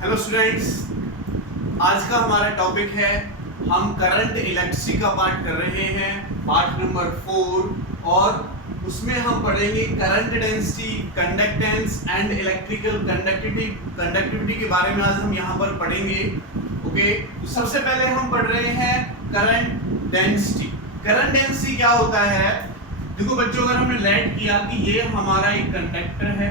Hello students, आज का हमारा टॉपिक है, हम करंट इलेक्ट्रिसिटी का पार्ट कर रहे हैं, पार्ट नंबर 4। और उसमें हम पढ़ेंगे current density, conductance and electrical conductivity के बारे में आज हम यहाँ पर पढ़ेंगे। ओके, तो सबसे पहले हम पढ़ रहे हैं करंट डेंसिटी। करंट डेंसिटी क्या होता है? देखो बच्चों, अगर हमने लेट किया कि ये हमारा एक कंडक्टर है,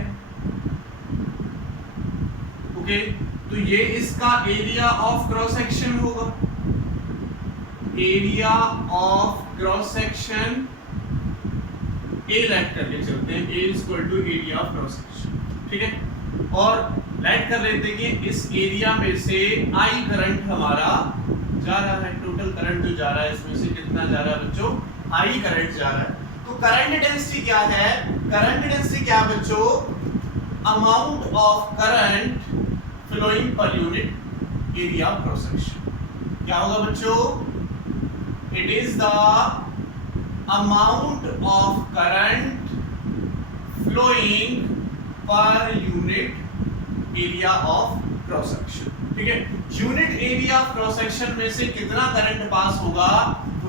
ओके, तो ये इसका एरिया ऑफ क्रॉस सेक्शन होगा। Area of cross section A let करके चलते हैं, A equal to area of cross section, ठीक है। और लेट कर लेते हैं कि इस एरिया में से आई करंट हमारा जा रहा है, टोटल करंट जो जा रहा है इसमें से कितना जा रहा है बच्चों? आई करंट जा रहा है। तो करंट डेंसिटी क्या है? करंट डेंसिटी क्या है बच्चों? Amount of current flowing per unit area of cross section। क्या होगा बच्चों? It is the amount of current flowing per unit area of cross section, ठीक है। Unit area of cross section में से कितना करंट पास होगा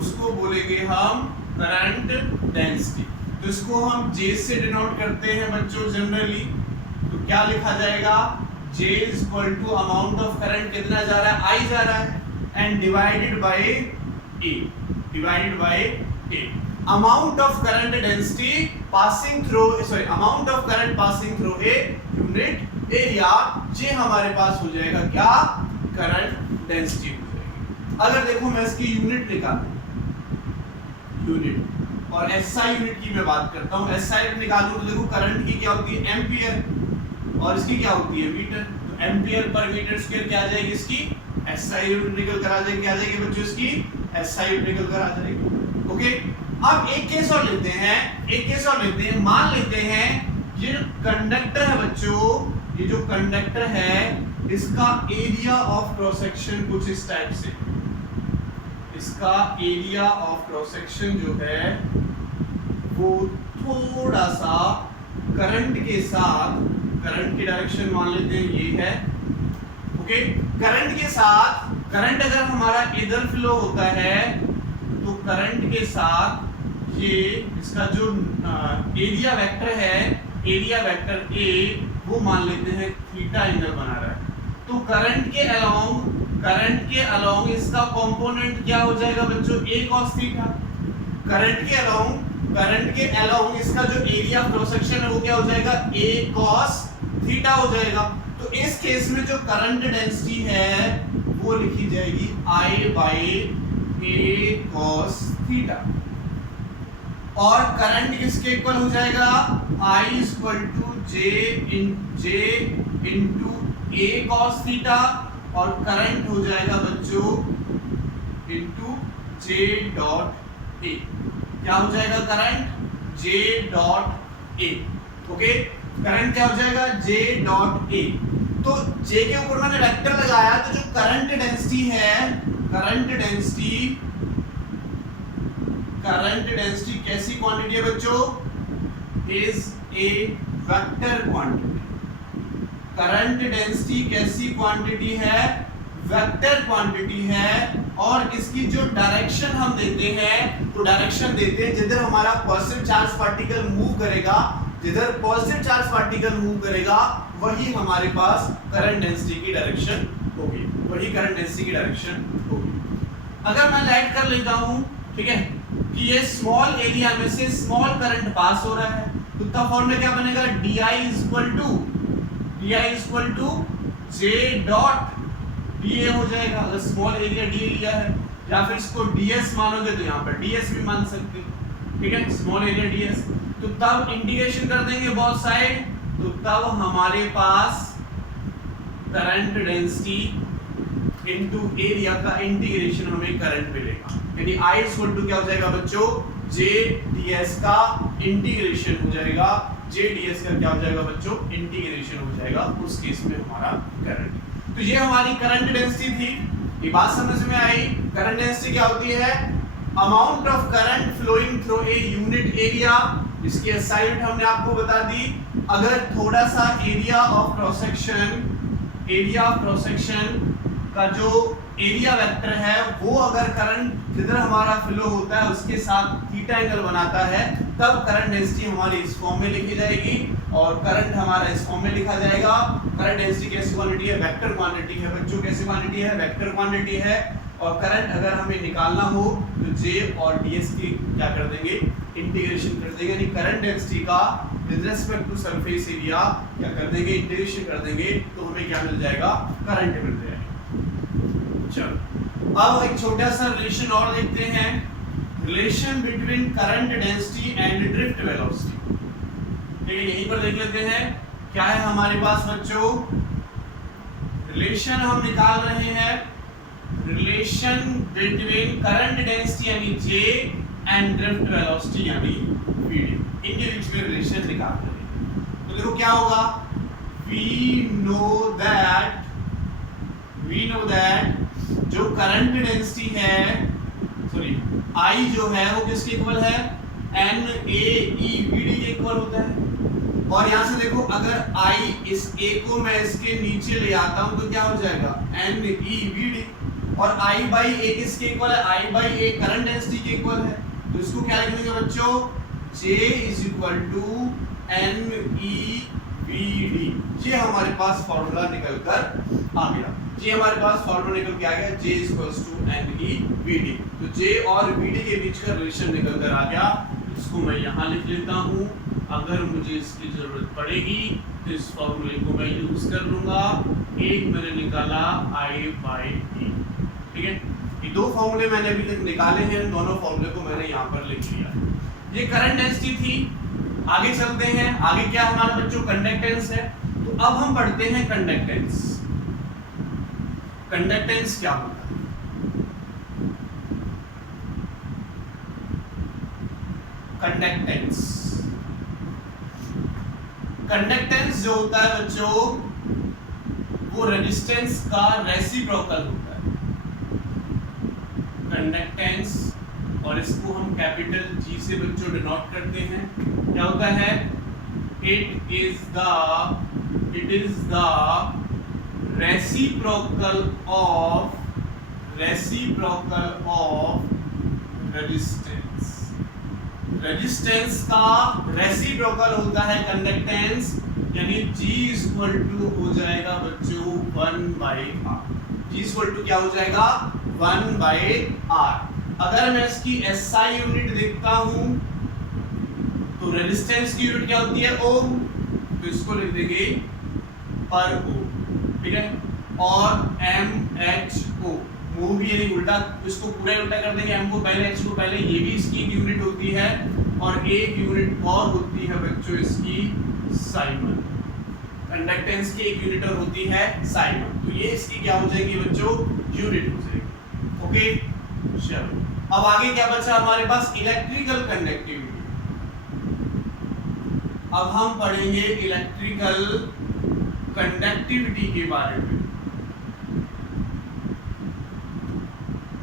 उसको बोलेंगे हम करंट डेंसिटी। तो इसको हम J से डिनोट करते हैं बच्चों जनरली। तो क्या लिखा जाएगा? J is equal to amount of current कितना जा रहा है? I जा रहा है, and divided by A, divided by A। Amount of current density passing through, sorry, amount of current passing through a unit area, J हमारे पास हो जाएगा क्या? करंट डेंसिटी हो जाएगी। अगर देखो मैं इसकी यूनिट निकालूं, यूनिट और SI यूनिट की मैं बात करता हूँ, SI यूनिट निकालूं तो देखो करंट की क्या होती है? एम्पियर, और इसकी क्या होती है? मीटर। तो एम्पियर पर मीटर स्क्वायर क्या आ जाएगी इसकी? SI यूनिट निकल कर आ जाएगी। क्या आ जाएगी बच्चों इसकी? SI यूनिट निकल कर आ जाएगी। ओके, अब एक केस और लेते हैं, मान लेते हैं ये जो कंडक्टर है बच्चों, ये जो कंडक्टर है इसका एरिया ऑफ क्रॉस सेक्शन कुछ इस टाइप से, इसका एरिया ऑफ क्रॉस सेक्शन जो है वो थोड़ा सा करंट के साथ, करंट की डायरेक्शन मान लेते हैं ये है, ओके। करंट के साथ, करंट अगर हमारा इधर फ्लो होता है तो करंट के साथ ये इसका जो एरिया वेक्टर है, एरिया वेक्टर ए, वो मान लेते हैं थीटा एंगल बना रहा है। तो करंट के अलोंग इसका कंपोनेंट क्या हो जाएगा बच्चों? ए cos थीटा। करंट के अलोंग इसका जो एरिया ऑफ क्रॉस सेक्शन है वो क्या हो जाएगा? ए cos थीटा हो जाएगा। तो इस केस में जो करंट डेंसिटी है वो लिखी जाएगी I by A cos theta. और करंट किसके इक्वल हो जाएगा? I equal to J into A cos theta, और करंट हो जाएगा बच्चों इंटू J डॉट ए। क्या हो जाएगा current? J dot A. Okay, current क्या हो जाएगा? J dot A. तो J के ऊपर मैंने वेक्टर लगाया, तो जो करंट डेंसिटी है, करंट डेंसिटी कैसी क्वांटिटी है बच्चों? Is a vector quantity. Current density कैसी क्वांटिटी है? वेक्टर क्वांटिटी है। और इसकी जो डायरेक्शन हम देते हैं, तो डायरेक्शन देते हैं जिधर हमारा पॉजिटिव चार्ज पार्टिकल मूव करेगा, जिधर पॉजिटिव चार्ज पार्टिकल मूव करेगा वही हमारे पास करंट डेंसिटी की डायरेक्शन होगी, वही करंट डेंसिटी की डायरेक्शन होगी। अगर मैं लाइट कर लेता हूं, ठीक है, कि ये स्मॉल एरिया में से स्मॉल करंट पास हो रहा है, तो तब फॉर्मूला क्या बनेगा? DI equal to J dot DA हो जाएगा, अगर स्मॉल एरिया DA लिया है, या फिर इसको DS मानोगे तो यहाँ पर DS भी मान सकते हो, ठीक है, स्मॉल एरिया DS। तो तब इंटीग्रेशन कर देंगे बोथ साइड, तो तब हमारे पास करंट डेंसिटी इनटू एरिया का इंटीग्रेशन हमें करंट मिलेगा। यानी I इक्वल टू क्या हो जाएगा बच्चों? J DS का इंटीग्रेशन हो जाएगा, J DS का क्या हो जाएगा बच्चों? इंटीग्रेशन हो जाएगा, उस केस में हमारा करंट। तो ये हमारी करंट डेंसिटी थी, ये बात समझ में आई। करंट डेंसिटी क्या होती है? Amount of current flowing through a unit area इसकी एसआई यूनिट हमने आपको बता दी। अगर थोड़ा सा एरिया ऑफ क्रॉस सेक्शन का जो एरिया वेक्टर है वो अगर करंट जिधर हमारा फ्लो होता है उसके साथ थीटा एंगल बनाता है, तब करंट डेंसिटी हमारी इस फॉर्म में लिखी जाएगी और करंट हमारा इस फॉर्म में लिखा जाएगा। करंट डेंसिटी कैसी क्वांटिटी है? वेक्टर क्वांटिटी है बच्चों। कैसी क्वांटिटी है? वेक्टर क्वांटिटी है। और करंट अगर हमें निकालना हो तो J और ds की क्या कर देंगे? इंटीग्रेशन कर देंगे, यानी करंट डेंसिटी का with respect to surface area क्या कर देंगे? इंटीग्रेशन कर देंगे, तो हमें क्या मिल जाएगा? करंट मिल जाएगा। चलो अब एक छोटा सा रिलेशन और देखते हैं, relation between current density and drift velocity. ठीक है, यहीं पर देख लेते हैं क्या है हमारे पास बच्चों। रिलेशन हम निकाल रहे हैं, रिलेशन बिटवीन करंट डेंसिटी यानी J एंड ड्रिफ्ट वेलोसिटी यानी Vd, इनके बीच में रिलेशन निकाल रहे हैं। तो देखो क्या होगा, वी नो दैट जो करंट डेंसिटी है, सॉरी I जो है वो किसके इक्वल है? NaEVd के इक्वल होता है। और यहां से देखो अगर I इस A को मैं इसके नीचे ले आता हूं तो क्या हो जाएगा? NeVd। और I by A किसके इक्वल है? I by A current density के इक्वल है। तो इसको क्या लिखेंगे बच्चों? J is equal to NeVd। ये हमारे पास फॉर्मूला निकल कर आ गया। ये हमारे पास फॉर्मूला निकल के आ गया, J is equals to NeVd। तो J और Vd के बीच का रिलेशन निकल कर आ गया। इसको मैं यहाँ लिख लेता हूँ, अगर मुझे इसकी जरूरत पड़ेगी तो इस फॉर्मूले को मैं यूज कर लूंगा। एक मैंने निकाला I by E। ठीक है, ये दो फॉर्मूले मैंने अभी तक निकाले हैं, दोनों फॉर्मूले को मैंने यहाँ पर लिख लिया। ये करंट डेंसिटी थी। आगे चलते हैं, आगे क्या हमारा बच्चों? कंडक्टेंस है। तो अब हम पढ़ते हैं कंडक्टेंस। कंडक्टेंस क्या होता है? कंडक्टेंस जो होता है बच्चों वो रेजिस्टेंस का रेसिप्रोकल होता है। कंडक्टेंस, और इसको हम कैपिटल G से बच्चों डिनोट करते हैं। क्या होता है? It is the reciprocal of resistance. Resistance का रेसिप्रोकल होता है कंडक्टेंस, यानी G इक्वल टू हो जाएगा बच्चों 1/r। G इक्वल टू क्या हो जाएगा? 1/r। अगर मैं इसकी SI यूनिट देखता हूं तो रेजिस्टेंस की यूनिट क्या होती है? ओम। तो इसको लिख देंगे पर ओम। ठीक है, और MHO वो भी यानी उल्टा, इसको पूरा उल्टा कर देंगे, M को पहले H को पहले, ये भी इसकी एक यूनिट होती है। और एक यूनिट और होती है बच्चों इसकी साइमन। कंडक्टेंस की एक यूनिट और होती है साइमन। तो ये इसकी क्या हो जाएगी बच्चों? यूनिट हो जाएगी। ओके, चलो अब आगे क्या बचा हमारे पास? Electrical conductivity. अब हम पढ़ेंगे इलेक्ट्रिकल कंडक्टिविटी के बारे में।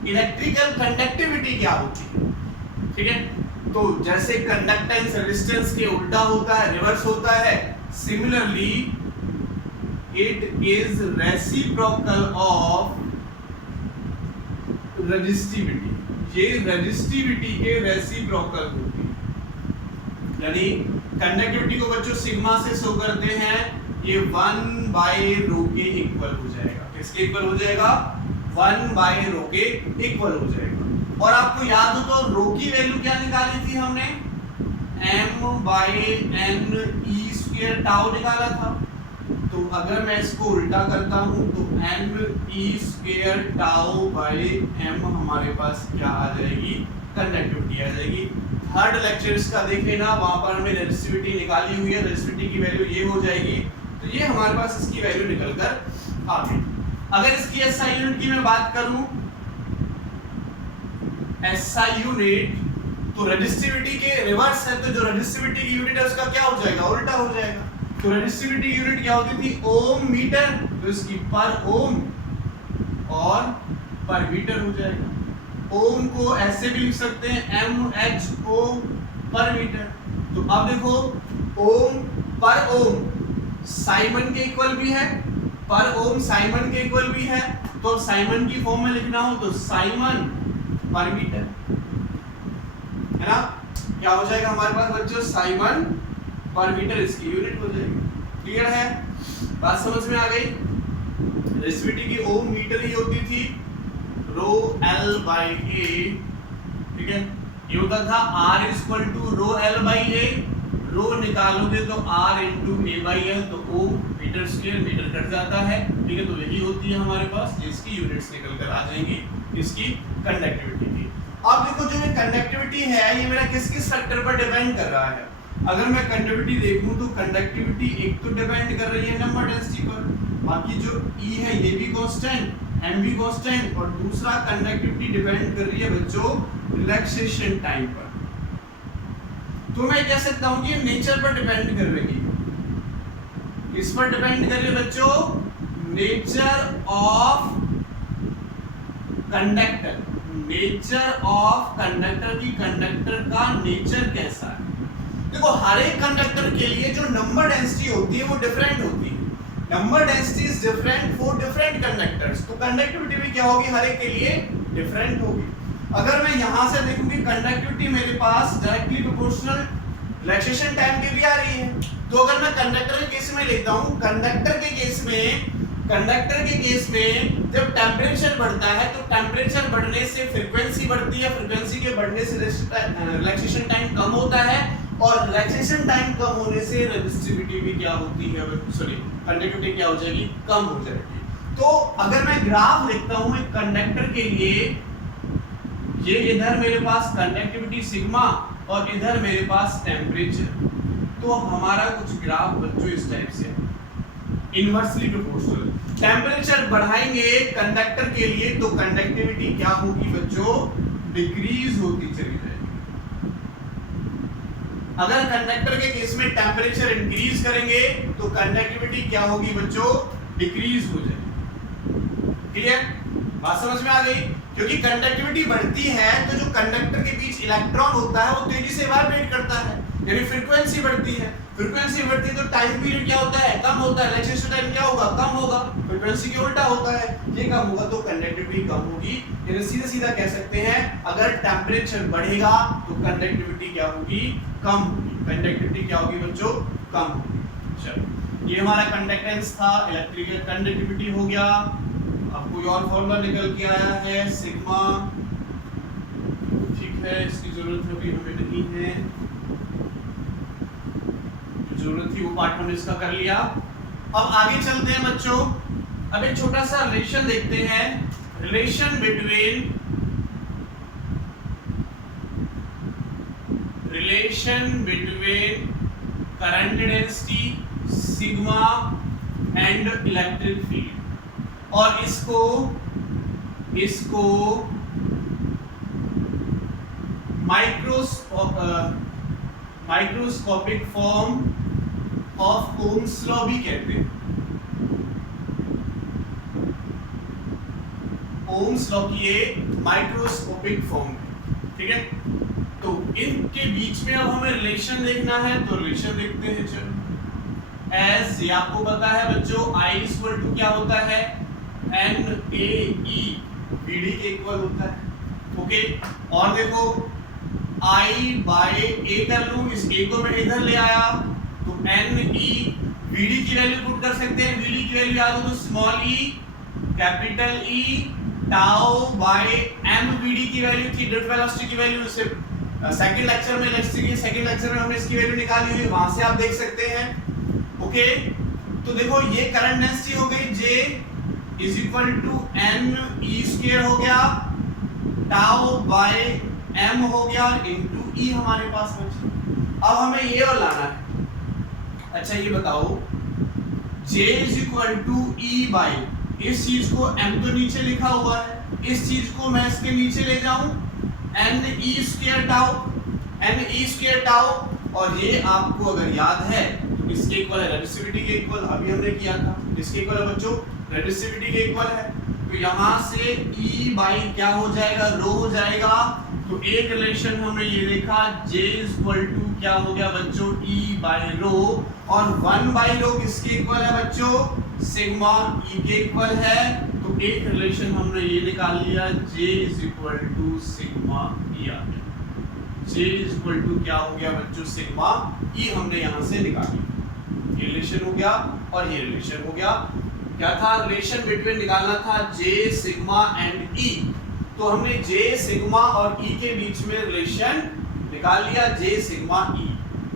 इलेक्ट्रिकल कंडक्टिविटी क्या होती है? ठीक है, तो जैसे कंडक्टेंस रेजिस्टेंस के उल्टा होता है, रिवर्स होता है, similarly it is reciprocal of resistivity. ये रेजिस्टिविटी के रेसिप्रोकल होती है, यानी कंडक्टिविटी को बच्चों सिग्मा से शो करते हैं। ये 1/ρ के इक्वल हो जाएगा। किसके इक्वल हो जाएगा? 1/ρ के इक्वल हो जाएगा। और आपको याद हो तो ρ की वैल्यू क्या निकाली थी हमने? m/ne² टाउ निकाला था। तो अगर मैं इसको उल्टा करता हूं तो ne² टाउ बाई m हमारे पास क्या आ जाएगी? कंडक्टिविटी आ जाएगी। थर्ड लेक्चर इसका देख लेना, वहां पर हमने रेजिस्टिविटी निकाली हुई है, रेजिस्टिविटी की वैल्यू ये हो जाएगी। तो ये हमारे पास इसकी वैल्यू निकल कर आ गई। अगर इसकी SI यूनिट की मैं बात करूं, SI यूनिट तो रेजिस्टिविटी के रिवर्स है, तो जो रेजिस्टिविटी की यूनिट है उसका क्या हो जाएगा? उल्टा हो जाएगा। तो रेजिस्टिविटी यूनिट क्या होती थी? ओम मीटर, तो इसकी पर ओम और पर मीटर हो जाएगा। ओम को ऐसे भी लिख सकते हैं MHO पर मीटर। तो अब देखो ओम पर ओम साइमन के इक्वल भी है, पर ओम साइमन के इक्वल भी है, तो साइमन की फॉर्म में लिखना हो तो साइमन पर मीटर, है ना। क्या हो जाएगा हमारे पास बच्चों, साइमन पर मीटर इसकी यूनिट हो जाएगी। क्लियर है, बात समझ में आ गई। रेसिस्टिविटी की ओम मीटर ही होती थी, रो एल बाई ए, ठीक है। ये होता था R equal to rho L by A, rho निकालोगे तो R into A by L, तो ohm metre square, metre cut जाता है, ठीक है। तो यही होती है हमारे पास, जिसकी यूनिट्स निकल कर आ जाएंगी इसकी कंडक्टिविटी की। अब देखो जो ये कंडक्टिविटी है ये मेरा किस किस फैक्टर पर डिपेंड कर रहा है। अगर मैं कंडक्टिविटी देखूं तो कंडक्टिविटी एक तो डिपेंड कर रही है नंबर डेंसिटी पर, बाकी जो E है ये भी कांस्टेंट, M भी कांस्टेंट, और दूसरा कंडक्टिविटी डिपेंड कर रही है बच्चों रिलैक्सेशन टाइम पर। तो मैं कह सकता हूं कि ये नेचर पर डिपेंड कर रही है। इस पर डिपेंड कर रही है बच्चों nature of conductor, nature of conductor की कंडक्टर का नेचर कैसा है। देखो हर एक कंडक्टर के लिए जो नंबर डेंसिटी होती है वो डिफरेंट होती है, number density is different for different conductors, तो कंडक्टिविटी भी क्या होगी हर एक के लिए डिफरेंट होगी। अगर मैं यहां से देखूं कि कंडक्टिविटी मेरे पास डायरेक्टली प्रोपोर्शनल रिलैक्सेशन टाइम के भी आ रही है, तो अगर मैं कंडक्टर के केस में लेता हूं, कंडक्टर के केस में जब टेम्परेचर बढ़ता है तो टेम्परेचर बढ़ने से फ्रीक्वेंसी बढ़ती है, फ्रीक्वेंसी के बढ़ने से रिलैक्सेशन टाइम कम होता है, और रिलैक्सेशन टाइम कम होने से रेजिस्टिविटी भी क्या होती है, सॉरी कंडक्टिविटी क्या हो जाएगी, कम हो जाएगी। तो अगर मैं ग्राफ लिखता हूं एक कंडक्टर के लिए, ये इधर मेरे पास कंडक्टिविटी सिग्मा और इधर मेरे पास टेम्परेचर, तो हमारा कुछ ग्राफ बच्चों इस टाइप से इनवर्सली प्रोपोर्शनल। टेम्परेचर बढ़ाएंगे कंडक्टर के लिए तो कंडक्टिविटी क्या होगी बच्चों, डिक्रीज होती चली जाएगी। अगर कंडक्टर के केस में टेम्परेचर इंक्रीज करेंगे तो कंडक्टिविटी क्या होगी बच्चों, डिक्रीज हो जाएगी। क्लियर, बात समझ में आ गई। क्योंकि कंडक्टिविटी बढ़ती है तो जो कंडक्टर के बीच इलेक्ट्रॉन होता है वो तेजी से वाइब्रेट करता है, यानी फ्रीक्वेंसी बढ़ती है। फ्रीक्वेंसी बढ़ती है तो टाइम पीरियड क्या होता है, कम होता है, रिलैक्सेशन टाइम क्या होगा, कम होगा। फ्रीक्वेंसी के उल्टा होता है, ये कम होगा तो कंडक्टिविटी कम होगी। यानी सीधा सीधा कह सकते हैं अगर टेम्परेचर बढ़ेगा तो कंडक्टिविटी क्या होगी, कम होगी। कंडक्टिविटी क्या होगी बच्चों, कम होगी। चलो ये हमारा कंडक्टेंस था, इलेक्ट्रिकल कंडक्टिविटी हो गया। अब कोई और फॉर्मूला निकल के आया है सिग्मा, ठीक है, इसकी जरूरत अभी हमें नहीं है, जरूरत थी वो पार्ट हमने इसका कर लिया। अब आगे चलते हैं बच्चों, अब एक छोटा सा रिलेशन देखते हैं, relation between current density sigma and electric field, और इसको microscopic form of Ohm's law भी कहते हैं। ओम्स लॉ की ये माइक्रोस्कोपिक फॉर्म है, ठीक है। तो इनके बीच में अब हमें रिलेशन देखना है, तो रिलेशन देखते हैं। चलो एज ये आपको पता है बच्चों, I इक्वल टू क्या होता है, NAE BD के इक्वल होता है, ओके। और देखो I बाय A कर लूं, इस A को मैं इधर ले आया तो NE BD की वैल्यू पुट कर सकते हैं। BD की वैल्यू याद हो तो small e capital E tau by m BD की वैल्यू थी, ड्रिफ्ट वेलोसिटी की वैल्यू। इसे सेकंड लेक्चर में हमने इसकी वैल्यू निकाली हुई, वहां से आप देख सकते हैं, ओके। तो देखो ये करंट डेंसिटी हो गई J is equal to NE square हो गया, टाउ बाय m हो गया इनटू E हमारे पास बचा। अब हमें ये और लाना है। अच्छा ये बताओ J is equal to E by, इस चीज को m तो नीचे लिखा हुआ है, इस चीज को मैं इसके नीचे ले जाऊं NE स्क्वायर टाउ, और ये आपको अगर याद है तो इसके इक्वल है रेडिस्टिविटी के इक्वल, अभी हमने किया था। इसके इक्वल है बच्चों, रेडिस्टिविटी के इक्वल है। तो यहां से E बाई क्या हो जाएगा, रो हो जाएगा तो एक रिलेशन हमने ये देखा J इक्वल टू क्या हो गया बच्चों E बाई रो, और 1 बाई रो किसके इक्वल है बच्चों सिग्मा E के इक्वल है। तो एक रिलेशन हमने ये निकाल लिया J is equal to sigma E आ गया। J इज इक्वल टू क्या हो गया बच्चों सिग्मा E हमने यहां से निकाली। ये रिलेशन हो गया और ये रिलेशन हो गया। क्या था रिलेशन बिटवीन निकालना था J सिग्मा एंड E, तो हमने J सिग्मा और E के बीच में रिलेशन निकाल लिया J सिग्मा E।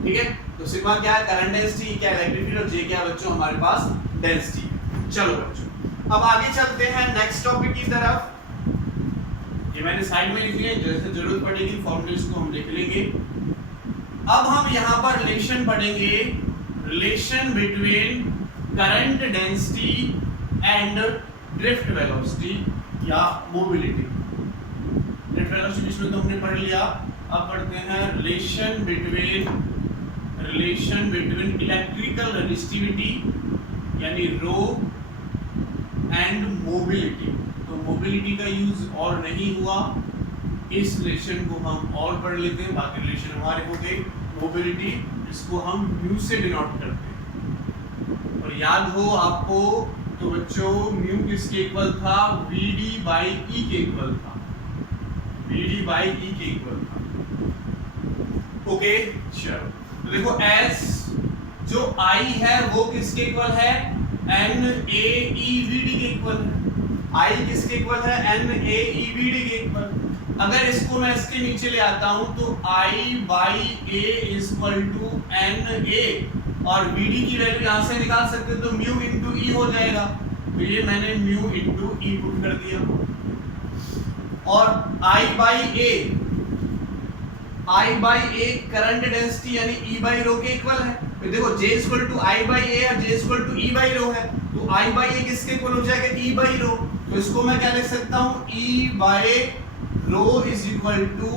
ठीक है, तो सिग्मा क्या है करंट डेंसिटी, क्या है इलेक्ट्रिक फील्ड, और J क्या है बच्चों हमारे पास डेंसिटी। चलो बच्चों अब आगे चलते हैं नेक्स्ट टॉपिक की तरफ। ये मैंने साइड में लिख लिया, जैसे जरूरत पड़ेगी फॉर्मूलेस को हम लिख लेंगे। अब हम यहाँ पर रिलेशन पढ़ेंगे, relation between current density and drift velocity या मोबिलिटी। ड्रिफ्ट वेलोसिटी बीच में तो हमने पढ़ लिया, अब पढ़ते हैं रिलेशन बिटवीन इलेक्ट्रिकल रेजिस्टिविटी यानी रो एंड मोबिलिटी। तो मोबिलिटी का यूज और नहीं हुआ, इस रिलेशन को हम और पढ़ लेते हैं, बाकी रिलेशन हमारे हो गए। मोबिलिटी इसको हम म्यू से डिनोट करते हैं, और याद हो आपको तो बच्चों म्यू किसके इक्वल था VD बाई E के इक्वल था, VD बाई E के इक्वल था। ओके चलो तो देखो S जो I है वो किसके इक्वल है NaEVD के इक्वल है। I किसके इक्वल है NaEVD के इक्वल। अगर इसको मैं इसके नीचे ले आता हूं तो I by A equal to Na, और VD की वैल्यू यहां से निकाल सकते तो म्यू इंटू E हो जाएगा, तो ये मैंने म्यू इंटू E पुट कर दिया। और I by A current density यानी E बाई रो के इक्वल है। तो देखो J equal to I by A और J equal to E by rho है, तो I बाई A किसके इक्वल हो जाएगा E बाई रो। तो इसको मैं क्या लिख सकता हूं E by rho is equal to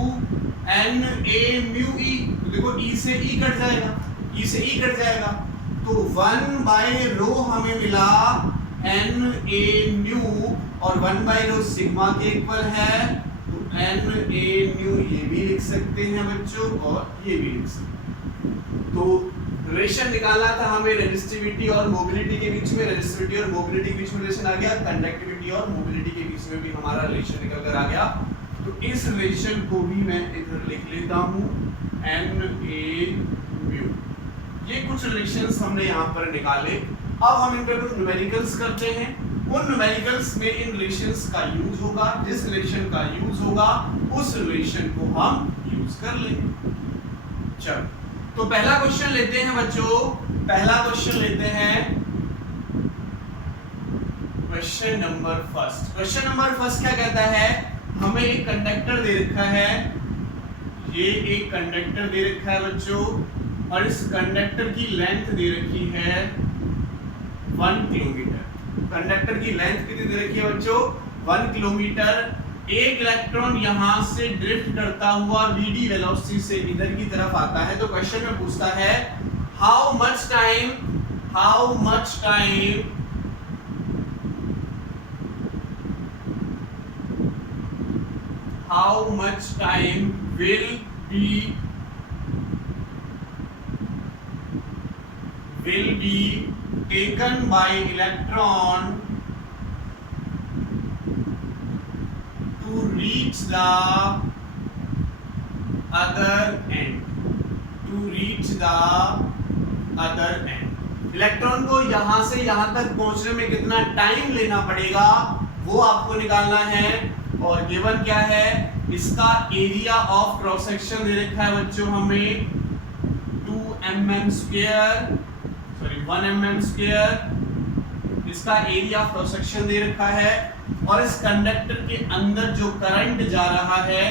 Na mu E। तो देखो E से E कट जाएगा, E से E कट जाएगा, तो 1 बाई रो हमें मिला Na म्यू, और 1 बाई रो सिग्मा के इक्वल है, तो Na म्यू ये भी लिख सकते हैं बच्चों और ये भी लिख सकते हैं। तो रिलेशन निकालना था हमें रेजिस्टिविटी और मोबिलिटी के बीच में, रेजिस्टिविटी और मोबिलिटी के बीच में रिलेशन आ गया, कंडक्टिविटी और मोबिलिटी के बीच में भी हमारा रिलेशन निकल कर आ गया। तो इस रिलेशन को भी मैं इधर लिख लेता हूं Na म्यू। ये कुछ रिलेशंस हमने यहाँ पर निकाले। अब हम इन पर कुछ न्यूमेरिकल्स करते हैं, उन न्यूमेरिकल्स में इन रिलेशंस का यूज होगा, जिस रिलेशन का यूज होगा उस रिलेशन को हम यूज कर लेंगे। चलो तो पहला क्वेश्चन लेते हैं बच्चों, पहला क्वेश्चन लेते हैं question number first. Question number first क्या कहता है, हमें एक कंडक्टर दे रखा है, ये एक कंडक्टर दे रखा है बच्चों, और इस कंडक्टर की लेंथ दे रखी है 1 किलोमीटर। कंडक्टर की लेंथ कितनी दे रखी है बच्चों 1 किलोमीटर। एक इलेक्ट्रॉन यहां से ड्रिफ्ट करता हुआ VD वेलोसिटी से इधर की तरफ आता है। तो क्वेश्चन में पूछता है how much time will be taken by electron to reach the other end। Electron को यहां से यहां तक पहुंचने में कितना टाइम लेना पड़ेगा वो आपको निकालना है। और गिवन क्या है, इसका एरिया ऑफ क्रॉस सेक्शन दे रखा है बच्चों हमें 1 mm स्क्वायर। इसका एरिया ऑफ क्रॉस सेक्शन दे रखा है, और इस कंडक्टर के अंदर जो करंट जा रहा है,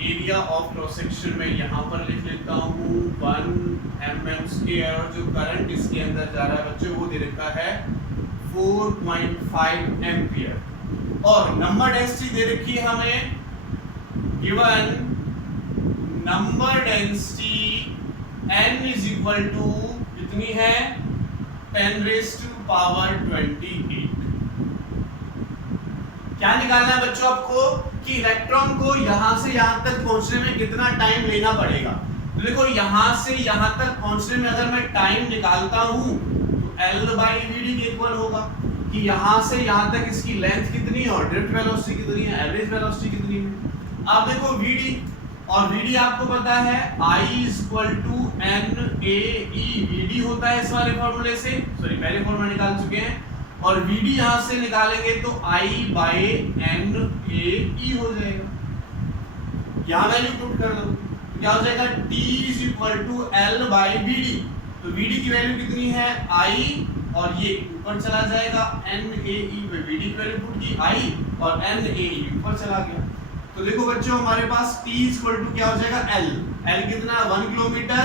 एरिया ऑफ क्रॉस सेक्शन में यहां पर लिख लेता हूं 1 mm स्क्वायर, और जो करंट इसके अंदर जा रहा है बच्चों वो दे रखा है 4.5 एम्पियर। और नंबर डेंसिटी दे रखी है हमें, given number density n is equal to कितनी है 10⁻²8। क्या निकालना है बच्चों आपको कि इलेक्ट्रॉन को यहां से यहां तक पहुंचने में कितना टाइम लेना पड़ेगा। तो देखो यहां से यहां तक पहुंचने में अगर मैं टाइम निकालता हूं तो L/VD के इक्वल होगा कि यहां से यहां तक इसकी लेंथ कितनी है और ड्रिफ्ट वेलोसिटी कितनी है, एवरेज वेलोसिटी कितनी है। अब देखो VD, और VD आपको पता है I = NAE VD होता है इस वाले फॉर्मूले से, सॉरी पहले फॉर्मूला निकाल चुके हैं, और VD यहां से निकालेंगे तो I/NAE हो जाएगा। यहां वैल्यू पुट कर दो तो क्या हो जाएगा T = L/VD। तो VD की वैल्यू कितनी है I, और ये ऊपर चला जाएगा NAE पे VD की वैल्यू पुट की I और NAE ऊपर चला गया। तो देखो बच्चों हमारे पास T = क्या हो जाएगा L, L कितना 1 किलोमीटर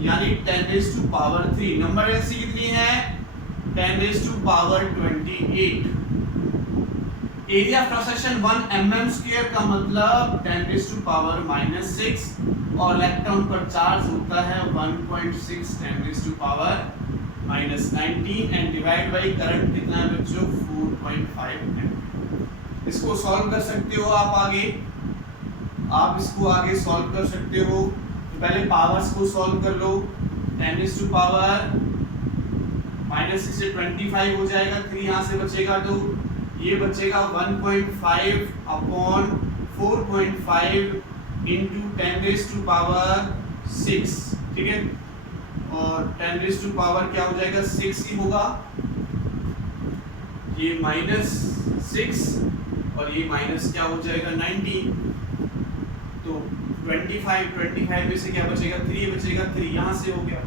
यानी 10⁻³ नंबर डेंसिटी कितनी है 10⁻28। Area of cross section 1 mm² का मतलब 10⁻⁻6 और इलेक्ट्रॉन पर चार्ज होता है 1.6 10⁻⁻19 एंड डिवाइड बाय करंट कितना है बच्चों 4.5 एम्पीयर। इसको सॉल्व कर सकते हो आप इसको आगे सॉल्व कर सकते हो। तो पहले पावर्स को सॉल्व कर लो, 10⁻⁻6 से 25 हो जाएगा, 3 यहाँ से बचेगा तो ये बचेगा 1.5 अपॉन 4.5 इंटू 10⁻⁶, ठीक है, और 10⁻⁻ क्या हो जाएगा 6 ही होगा, ये -6 और ये माइनस क्या हो जाएगा 19। तो 25 में से क्या बचेगा 3 बचेगा, 3 यहाँ से हो गया,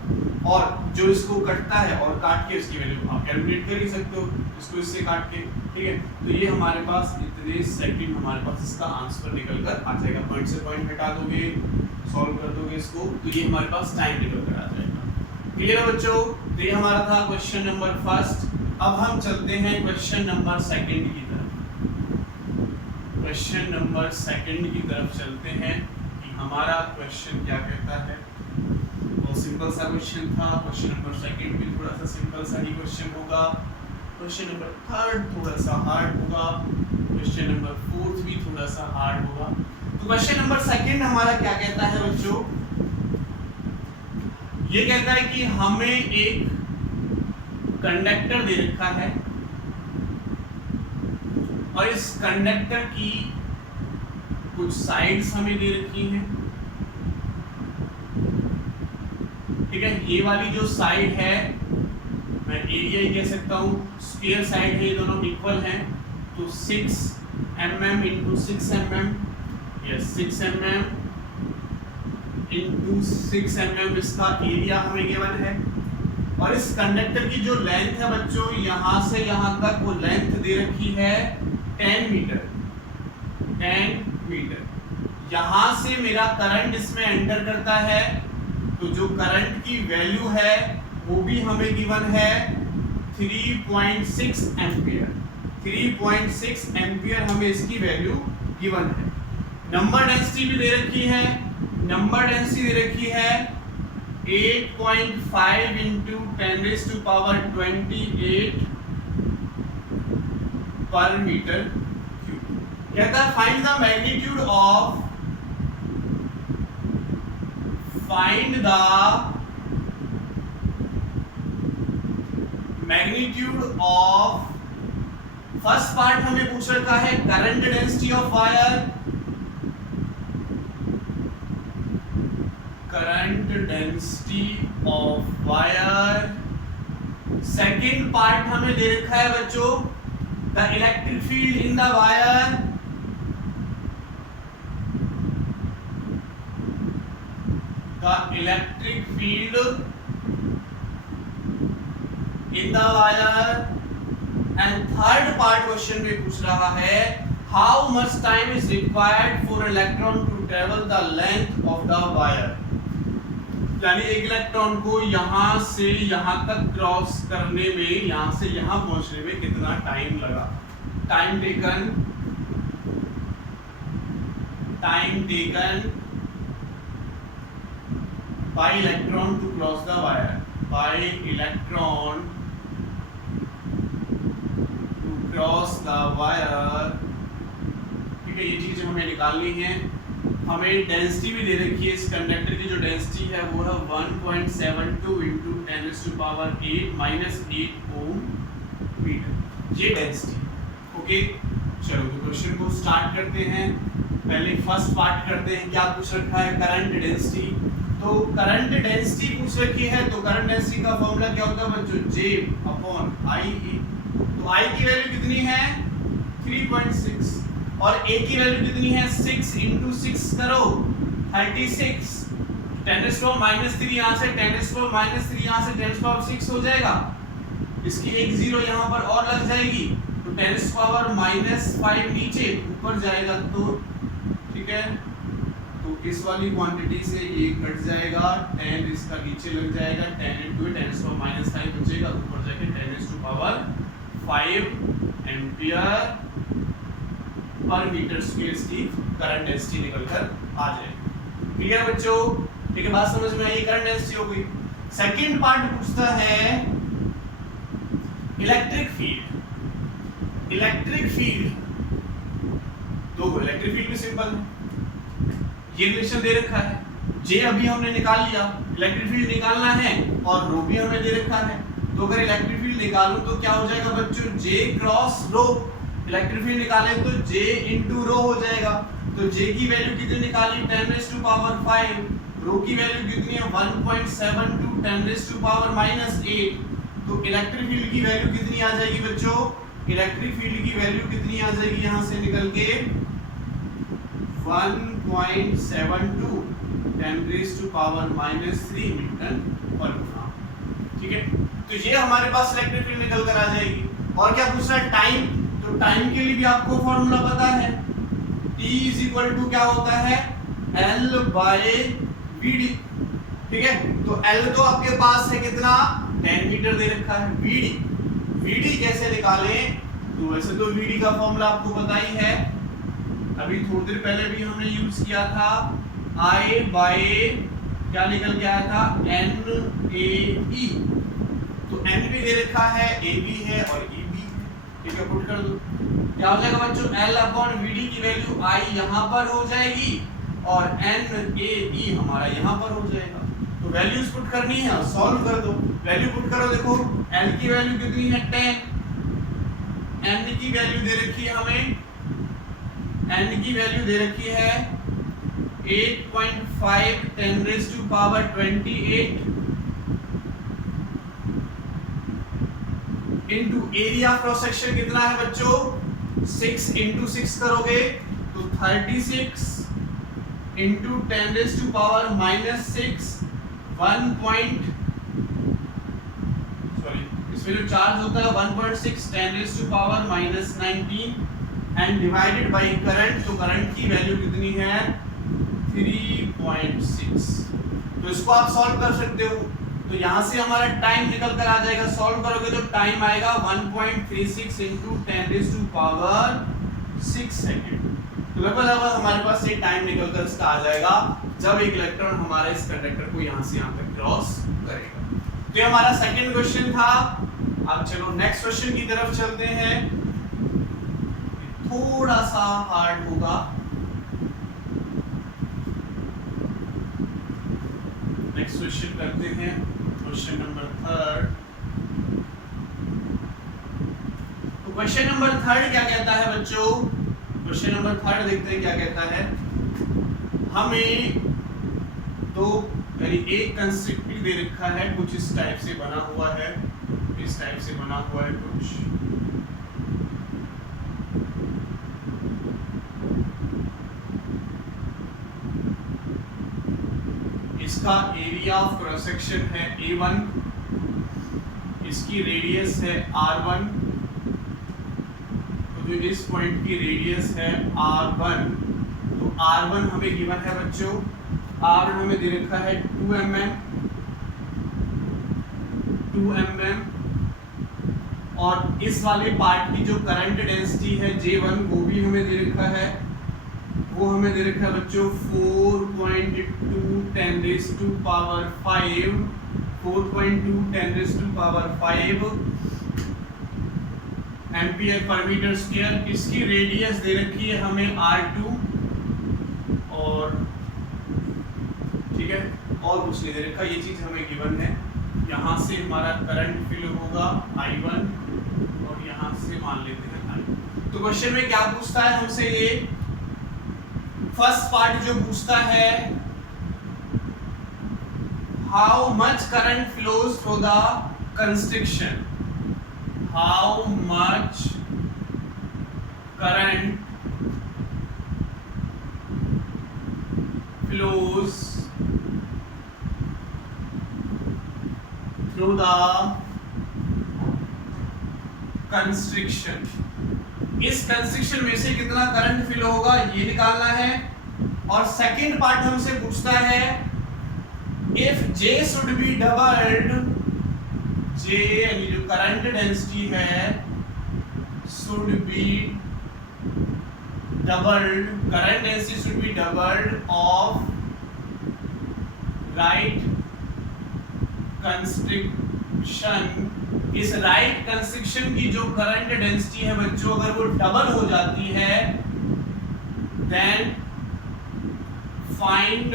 और जो इसको कटता है और काट के इसकी वैल्यू आप कैलकुलेट कर ही सकते हो इसको इससे काट के, ठीक है। तो ये हमारे पास इतने सेकंड हमारे पास इसका आंसर निकल कर आ जाएगा। पॉइंट से पॉइंट हटा दोगे, सॉल्व कर दोगे इसको, तो ये हमारे पास टाइम निकल कर आ जाएगा। क्लियर है बच्चों? तो ये हमारा था क्वेश्चन नंबर फर्स्ट। अब हम चलते हैं क्वेश्चन नंबर सेकंड की तरफ। क्वेश्चन नंबर सेकंड की तरफ चलते हैं कि हमारा क्वेश्चन क्या कहता है। बहुत सिंपल सा क्वेश्चन था। क्वेश्चन नंबर सेकंड भी थोड़ा सा सिंपल सा ही क्वेश्चन होगा। क्वेश्चन नंबर थर्ड थोड़ा सा हार्ड होगा। क्वेश्चन नंबर फोर्थ भी थोड़ा सा हार्ड होगा। तो क्वेश्चन नंबर सेकंड हमारा क्या कहता है बच्चों? ये कहता है कि हमें एक कंडक्टर दे रखा है और इस कंडक्टर की कुछ साइड्स हमें दे रखी हैं, ठीक है। ये वाली जो साइड है मैं एरिया ही कह सकता हूँ, स्क्वायर साइड है, ये दोनों इक्वल हैं, तो 6 mm into 6 mm, yes 6 mm into 6 mm इसका एरिया हमें गिवन है। और इस कंडक्टर की जो लेंथ है बच्चों यहाँ से यहाँ तक वो लेंथ दे रखी है 10 मीटर। 10 मीटर यहाँ से मेरा करंट इसमें एंटर करता है, तो जो करंट की वैल्यू है वो भी हमें गिवन है 3.6 एम्पियर। 3.6 एम्पियर हमें इसकी वैल्यू गिवन है। नंबर डेंसिटी भी दे रखी है, नंबर डेंसिटी दे रखी है 8.5 इंटू 10⁻28 पर मीटर क्यूब। कहता है find the magnitude of first part हमें पूछ रखा है current density of wire, current density of wire. Second part हमें दे रखा है बच्चों the electric field in the wire, the electric field in the wire. And third part question में पूछ रहा है how much time is required for electron to travel the length of the wire. यानी एक इलेक्ट्रॉन को यहां से यहां तक क्रॉस करने में, यहां से यहां पहुंचने में कितना टाइम लगा। Time taken by electron to cross the wire, by electron to cross the wire, ठीक है, ये चीज हमें निकालनी है। हमें डेंसिटी भी दे रखी है, इस कंडक्टर की जो डेंसिटी है वो है 1.72 × 10⁸ माइनस 8 ओम मीटर, ये डेंसिटी। ओके, चलो तो क्वेश्चन को स्टार्ट करते हैं। पहले फर्स्ट पार्ट करते हैं, क्या पूछ रखा है, करंट डेंसिटी। तो करंट डेंसिटी पूछ रखी है, तो करंट डेंसिटी का फॉर्मूला क्या होता है बच्चों, J/IE। तो I की वैल्यू कितनी है 3.6 और A की वैल्यू कितनी है 6 × 6 करो 36, 10⁻³ यहाँ से 10⁻³ यहाँ से 10⁻6 हो जाएगा। इसकी एक जीरो यहाँ पर और लग जाएगी, तो 10⁻⁻5 नीचे ऊपर जाएगा, तो ठीक है, तो इस वाली क्वांटिटी से ये कट जाएगा, 10 इसका नीचे लग जाएगा, 10 × 10⁻5 बचेगा, ऊपर जाके 10⁻5 एम्पियर पर मीटर स्क्वायर की करंट डेंसिटी निकल कर आ जाएगी। क्लियर बच्चों, ठीक है, बात समझ में आई, करंट डेंसिटी हो गई। सेकंड पार्ट पूछता है इलेक्ट्रिक फील्ड। इलेक्ट्रिक फील्ड, दो इलेक्ट्रिक फील्ड भी सिंपल है, ये रिलेशन दे रखा है, J अभी हमने निकाल लिया, इलेक्ट्रिक फील्ड निकालना है और रो भी हमें दे रखा है। तो अगर इलेक्ट्रिक फील्ड निकालूं तो क्या हो जाएगा बच्चों, J × रो। इलेक्ट्रिक फील्ड निकाले तो J × रो हो जाएगा। तो J की वैल्यू कितनी निकाली 10⁻5, रो की वैल्यू कितनी है 1.72 10⁻⁻8। तो इलेक्ट्रिक फील्ड की वैल्यू कितनी आ जाएगी बच्चों, इलेक्ट्रिक फील्ड की वैल्यू कितनी आ जाएगी यहां से निकल के 1.72 10⁻³ न्यूटन पर कूलम। ठीक है, तो ये हमारे पास इलेक्ट्रिक फील्ड निकल कर आ जाएगी। और क्या पूछ रहा है, टाइम। तो टाइम के लिए भी आपको फॉर्मूला पता है, T = क्या होता है L/Vd। ठीक है, तो L तो आपके पास है कितना 10 मीटर दे रखा है। Vd कैसे निकालें, तो वैसे तो Vd का फॉर्मूला आपको पता ही है, अभी थोड़ी देर पहले भी हमने यूज किया था, I/, क्या निकल के आया था NaE। तो N भी दे रखा है, A भी है और E भी है। ठीक है, पुट कर दो, क्या हो जाएगा बच्चों, L/Vd की वैल्यू I यहाँ पर हो जाएगी और NaE हमारा यहाँ पर हो जाएगा। तो वैल्यूज पुट करनी है, सॉल्व कर दो, वैल्यू पुट करो। देखो L की वैल्यू कितनी है 10, N की वैल्यू दे रखी है हमें, N की वैल्यू दे रखी है 8.5 10⁻28 इनटू एरिया क्रॉस सेक्शन कितना है बच्चों 6 × 6 करोगे तो 36 × 10⁻⁻6 इसमें जो चार्ज होता है 1.6 10⁻⁻19 एंड डिवाइडेड बाय करंट। तो करंट की वैल्यू कितनी है 3.6। तो इसको आप सॉल्व कर सकते हो। तो यहां से हमारा टाइम निकल कर आ जाएगा, सॉल्व करोगे तो टाइम आएगा 1.36 × 10⁻6 सेकंड। तो लगभग हमारे पास ये टाइम निकल कर इसका आ जाएगा जब एक इलेक्ट्रॉन हमारा इस कंडक्टर को यहां से यहां तक क्रॉस करेगा। तो ये हमारा सेकंड क्वेश्चन था। अब चलो नेक्स्ट क्वेश्चन की तरफ चलते हैं, थोड़ा सा हार्ड होगा। नेक्स्ट क्वेश्चन करते हैं, क्वेश्चन नंबर 3। तो क्वेश्चन नंबर 3 क्या कहता है बच्चों, क्वेश्चन नंबर 3 देखते हैं क्या कहता है। हमें तो एक कंस्ट्रक्टर दे रखा है, कुछ इस टाइप से बना हुआ है, इस टाइप से बना हुआ है कुछ। इसका एरिया ऑफ क्रॉस सेक्शन है A1, इसकी रेडियस है R1, तो जो इस पॉइंट की रेडियस है R1, तो R1 हमें गिवन है बच्चों, R1 हमें दे रखा है 2 mm, और इस वाले पार्ट की जो करंट डेंसिटी है J1 वो भी हमें दे रखा है, वो हमें दे रखा है बच्चों 4.2 10⁵5, 4.2 10⁵5 एम्पियर पर मीटर स्क्वायर। इसकी रेडियस दे रखी है हमें R2 और ठीक है और कुछ नहीं दे रखा, ये चीज हमें गिवन है। यहाँ से हमारा करंट फ्लो होगा I1 और यहाँ से मान लेते हैं I। तो क्वेश्चन में क्या पूछता है हमसे, ये फर्स्ट पार्ट जो पूछता है how much current flows through the construction, how much current flows through the constriction। इस कंस्ट्रक्शन में से कितना करंट फ्लो होगा ये निकालना है। और सेकंड पार्ट हमसे पूछता है if J should be doubled, J यानी जो करंट डेंसिटी है should be doubled, current density should be doubled of right constriction। इस right constriction की जो current density है बच्चों अगर वो डबल हो जाती है then find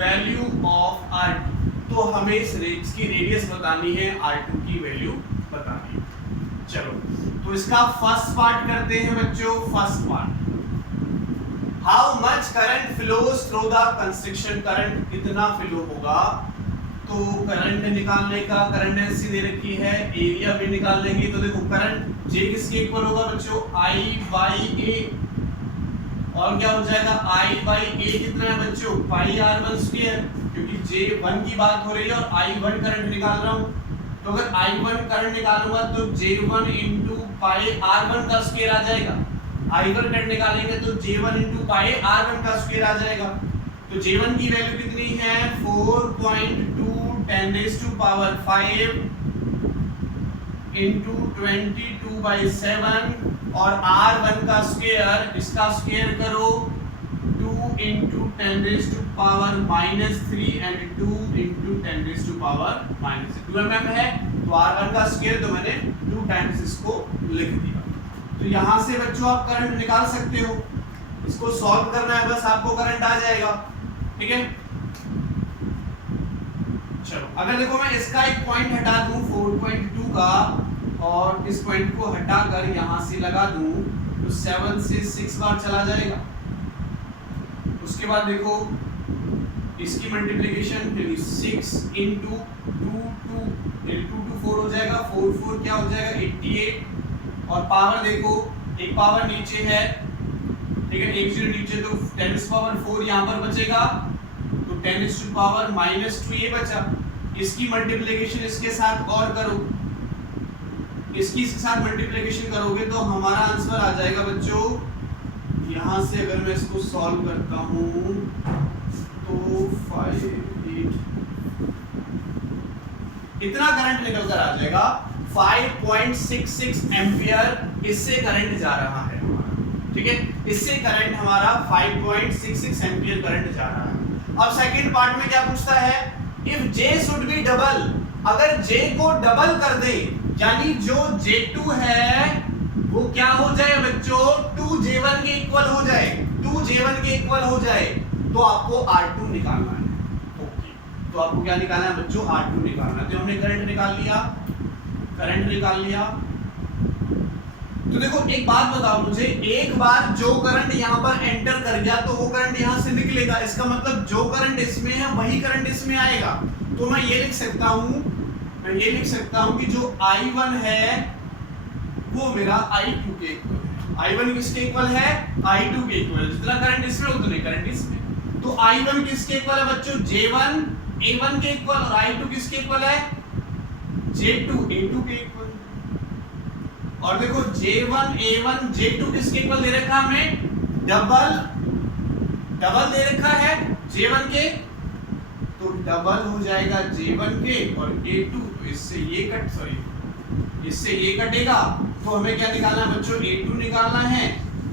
value of R2। तो हमें इसकी रेडियस बतानी है, R2 की वैल्यू बतानी है। चलो तो इसका फर्स्ट पार्ट करते हैं बच्चों। First part how much current flows through the construction, current कितना फ्लो होगा। तो करंट निकालने का करंट डेंसिटी दे रखी है, एरिया भी निकाल लेंगे। तो देखो करंट J किसके इक्वल होगा बच्चों, I बाई A। और क्या हो जाएगा I/A कितना है बच्चों, पाई R1 स्क्वायर, क्योंकि J1 की बात हो रही है और I1 करंट निकाल रहा हूं। तो अगर I1 करंट निकालूंगा तो J1 इंटू पाई R1 का स्क्वायर आ जाएगा। I1 करंट निकालेंगे तो J1 इंटू पाई R1 का स्क्वायर आ जाएगा। तो J1 की वैल्यू कितनी है 4.2 10⁵ इंटू 22/7 और R1 का स्क्वायर, इसका स्क्वायर करो 2 इंटू 10⁻³ एंड 2 इंटू 10⁻³ 2 mm है। तो R1 का स्क्वायर तो मैंने 2 टाइम्स इसको लिख दिया। तो यहाँ से बच्चों आप करंट निकाल सकते हो, इसको सॉल्व करना है बस, आपको करंट आ जाएगा। ठीक है चलो अगर देखो मैं इसका एक पॉइंट हटा दूं 4.2 का और इस पॉइंट को हटाकर यहां से लगा दूं तो 7 से 6 बार चला जाएगा। उसके बाद देखो इसकी मल्टीप्लिकेशन 6 इंटू 2 4 हो जाएगा, 4 4 क्या हो जाएगा 88। और पावर देखो एक पावर नीचे है, ठीक है, एक जीरो नीचे, तो 10⁻⁴ यहाँ पर बचेगा, तो 10⁻⁻² ये बचा। इसकी मल्टीप्लिकेशन इसके साथ और करो, इसके साथ मल्टीप्लिकेशन करोगे तो हमारा आंसर आ जाएगा बच्चों। यहाँ से अगर मैं इसको सॉल्व करता हूँ तो 5 8 इतना करंट निकल कर आ जाएगा 5.66 एम्पियर। इससे करंट जा रहा है हमारा, ठीक है, इससे करंट हमारा 5.66 एम्पियर करंट जा रहा है। अब सेकंड पार्ट में क्या पूछता है if J should be double, अगर J को डबल कर दे यानी जो J2 है वो क्या हो जाए बच्चों 2J1 के इक्वल हो जाए, 2J1 के इक्वल हो जाए तो आपको R2 निकालना है। ओके तो आपको क्या निकालना है बच्चों R2 निकालना है। तो हमने करंट निकाल लिया, करंट निकाल लिया। तो देखो एक बात बताओ मुझे, एक बार जो करंट यहाँ पर एंटर कर गया तो वो करंट यहाँ से निकलेगा, इसका मतलब जो करंट इसमें है वही करंट इसमें आएगा। तो मैं ये लिख सकता हूँ, मैं ये लिख सकता हूँ कि जो I1 है वो मेरा I2 के इक्वल है। I1 किसके इक्वल है I2 के इक्वल, जितना करंट इसमें उतने करंट इसमें। तो I1 किसके इक्वल है बच्चों J1 A1 के इक्वल, और I2 किसके इक्वल है J2 A2 के इक्वल। और देखो J1 A1 J2 किसके इक्वल दे रखा है हमें, डबल दे रखा है J1 के, तो डबल हो जाएगा J1 के और A2, तो इससे ये कट इससे ये कटेगा। तो हमें क्या निकालना है बच्चों A2 निकालना है।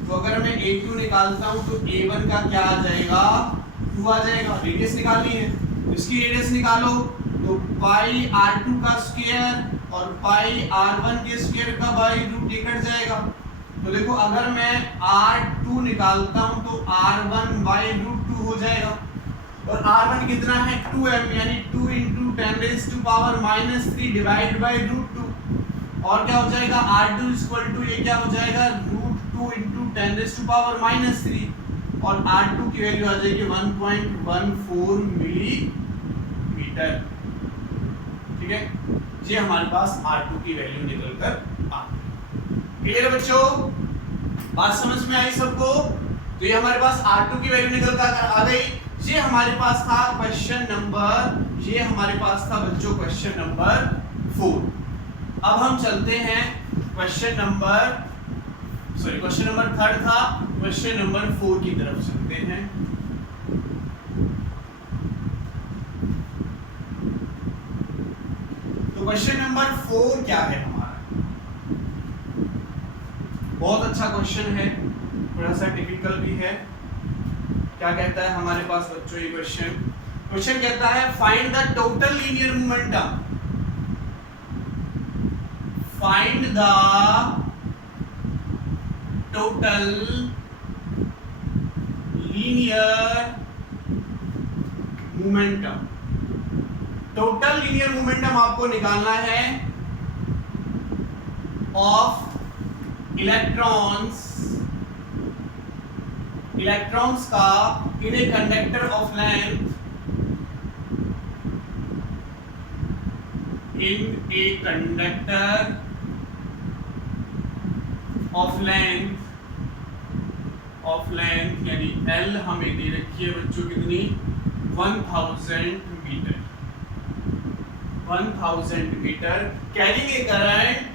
तो अगर मैं A2 निकालता हूं तो A1 का क्या आ जाएगा 2 आ जाएगा। रेडियस निकालनी है, इसकी रेडियस निकालो तो पाई R2 का स्क्वायर और पाई R1 के स्क्वायर का बाई रूट ये कट जाएगा। तो देखो अगर मैं R2 निकालता हूं तो R1 बाई रूट 2 हो जाएगा और R1 कितना है 2m यानी 2 × 10⁻³ डिवाइड बाई रूट 2 और क्या हो जाएगा R2 = ये क्या हो जाएगा रूट 2 × 10⁻³ और R2 की वैल्यू आ जाएगी 1.14 मिलीमीटर। ठीक है, ये हमारे पास R2 की वैल्यू निकल कर आ गई। क्लियर है बच्चों, बात समझ में आई सबको? तो ये हमारे पास R2 की वैल्यू निकल कर आ गई। ये हमारे पास था क्वेश्चन नंबर 4। अब हम चलते हैं क्वेश्चन नंबर 3 था, क्वेश्चन नंबर 4 की तरफ चलते हैं। तो क्वेश्चन नंबर 4 क्या है हमारा? बहुत अच्छा क्वेश्चन है, थोड़ा सा टिपिकल भी है। क्या कहता है हमारे पास बच्चों ये क्वेश्चन कहता है find the total linear momentum, find the total linear momentum. Total linear momentum आपको निकालना है ऑफ इलेक्ट्रॉन्स का इन ए कंडक्टर ऑफ लेंथ यानी L हमें दे रखी है बच्चों कितनी 1000 मीटर कैरिंग ए करंट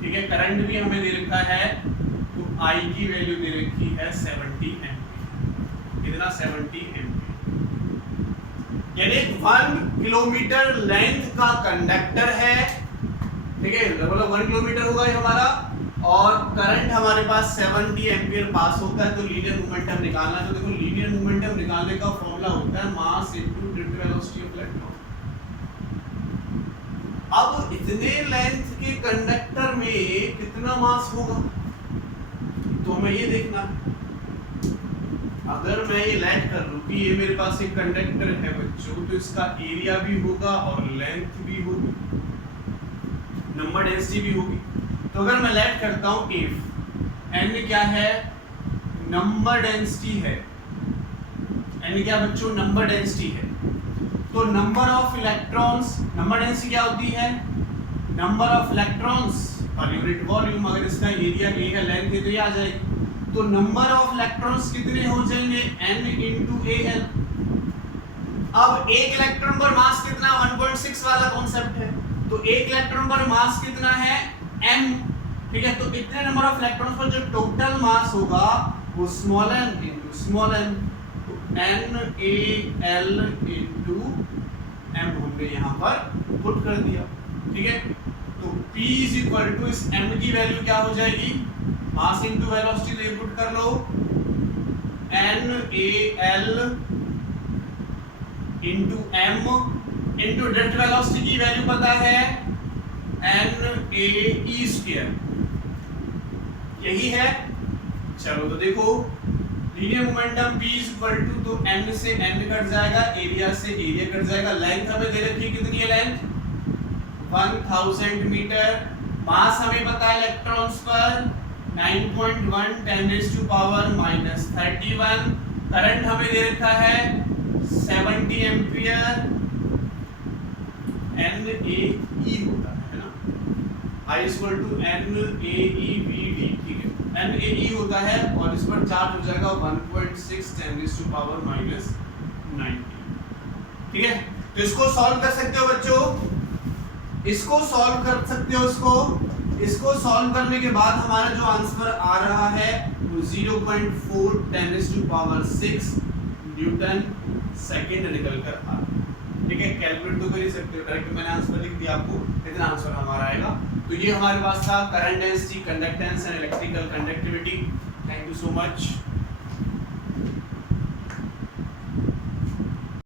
ठीक है, करंट भी हमें दे रखा है तो I की वैल्यू दे रखी है 70 एम्पीयर। कितना 70 एम्पीयर यानी 1 किलोमीटर लेंथ का कंडक्टर है। ठीक है, मतलब 1 किलोमीटर होगा ये हमारा और करंट हमारे पास 70 एम्पीयर पास होता है। तो लीनियर मोमेंटम निकालना है। तो देखो लीनियर मोमेंटम निकालने का फॉर्मूला होता है mass into drift velocity of electron. अब इतने लेंथ के कंडक्टर में कितना मास होगा तो हमें ये देखना। अगर मैं ये लेट कर लूं कि ये मेरे पास एक कंडक्टर है बच्चों, तो इसका एरिया भी होगा और लेंथ भी होगी, नंबर डेंसिटी भी होगी। तो अगर मैं लेट करता हूं इफ n क्या है नंबर डेंसिटी है, n क्या बच्चों नंबर डेंसिटी है, तो number of electrons, number density क्या होती है number of electrons per unit volume. अगर इसका एरिया a है लेंथ है तो ये आ जाएगी। तो नंबर ऑफ इलेक्ट्रॉन्स कितने हो जाएंगे n × al। अब एक इलेक्ट्रॉन पर मास कितना 1.6 वाला कॉन्सेप्ट है, तो एक इलेक्ट्रॉन पर मास कितना है m। ठीक है, तो इतने नंबर ऑफ इलेक्ट्रॉन्स पर जो टोटल मास होगा वो स्मॉल n × स्मॉल n, तो NaL × m हमने यहाँ पर पुट कर दिया। ठीक है, तो P = इस m की वैल्यू क्या हो जाएगी मास इनटू वेलोसिटी, तो ये पुट कर लो NaL × m into drift velocity की वैल्यू पता है NaE², यही है। चलो तो देखो लीनियर मोमेंटम P = तो n से n कट जाएगा, एरिया से एरिया कट जाएगा, लेंथ हमें दे रखी है कितनी है लेंथ 1000 मीटर, मास हमें पता है इलेक्ट्रॉन्स पर 9.1 10⁻31, करंट हमें दे रखा है 70 एम्पीयर, NaE होता है ना, I = NaEVD। ठीक है, NaE होता है और इस पर चार्ज हो जाएगा 1.6 10⁻90। ठीक है, तो इसको सॉल्व कर सकते हो बच्चों, इसको सॉल्व कर सकते हो। इसको सॉल्व करने के बाद हमारा जो आंसर आ रहा है वो 0.4 10⁻6 न्यूटन सेकेंड निकल कर आ रहा है। ठीक है, कैलकुलेट तो कर ही सकते हो, डायरेक्ट मैंने आंसर लिख दिया आपको, इतना आंसर हमारा आएगा। तो ये हमारे पास था current density, conductance and electrical conductivity. Thank you so much.